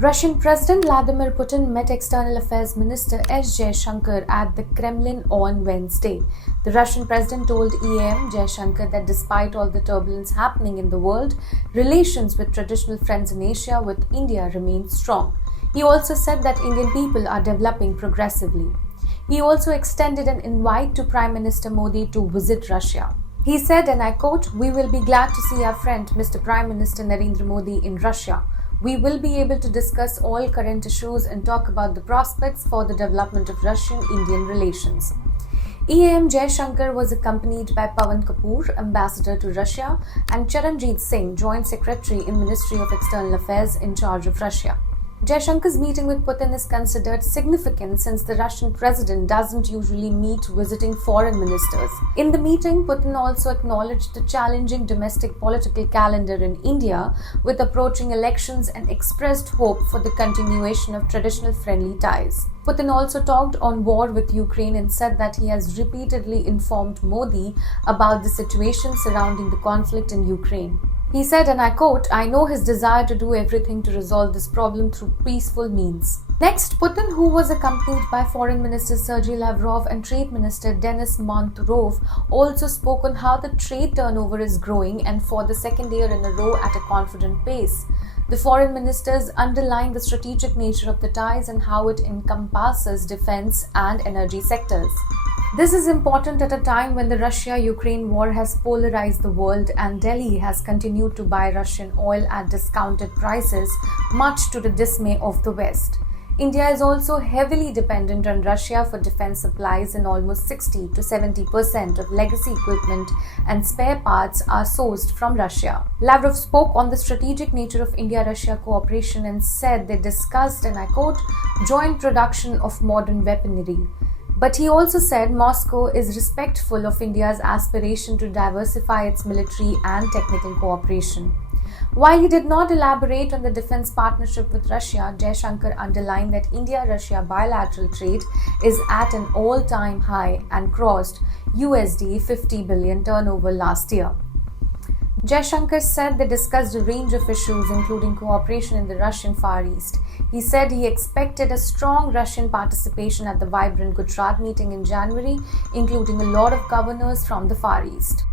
Russian President Vladimir Putin met External Affairs Minister Jaishankar at the Kremlin on Wednesday. The Russian president told Jaishankar that despite all the turbulence happening in the world, relations with traditional friends in Asia with India remain strong. He also said that Indian people are developing progressively. He also extended an invite to Prime Minister Modi to visit Russia. He said, and I quote, "We will be glad to see our friend Mr. Prime Minister Narendra Modi in Russia. We will be able to discuss all current issues and talk about the prospects for the development of Russian-Indian relations." Jaishankar was accompanied by Pawan Kapoor, Ambassador to Russia, and Charanjit Singh, Joint Secretary in Ministry of External Affairs in charge of Russia. Jaishankar's meeting with Putin is considered significant since the Russian president doesn't usually meet visiting foreign ministers. In the meeting, Putin also acknowledged the challenging domestic political calendar in India with approaching elections and expressed hope for the continuation of traditional friendly ties. Putin also talked on war with Ukraine and said that he has repeatedly informed Modi about the situation surrounding the conflict in Ukraine. He said, and I quote, "I know his desire to do everything to resolve this problem through peaceful means." Next, Putin, who was accompanied by Foreign Minister Sergei Lavrov and Trade Minister Denis Manturov, also spoke on how the trade turnover is growing and for the second year in a row at a confident pace. The foreign ministers underlined the strategic nature of the ties and how it encompasses defense and energy sectors. This is important at a time when the Russia-Ukraine war has polarized the world and Delhi has continued to buy Russian oil at discounted prices, much to the dismay of the West. India is also heavily dependent on Russia for defense supplies, and almost 60 to 70% of legacy equipment and spare parts are sourced from Russia. Lavrov spoke on the strategic nature of India-Russia cooperation and said they discussed, and I quote, "joint production of modern weaponry." But he also said Moscow is respectful of India's aspiration to diversify its military and technical cooperation. While he did not elaborate on the defense partnership with Russia, Jaishankar underlined that India-Russia bilateral trade is at an all-time high and crossed USD 50 billion turnover last year. Jaishankar said they discussed a range of issues, including cooperation in the Russian Far East. He said he expected a strong Russian participation at the vibrant Gujarat meeting in January, including a lot of governors from the Far East.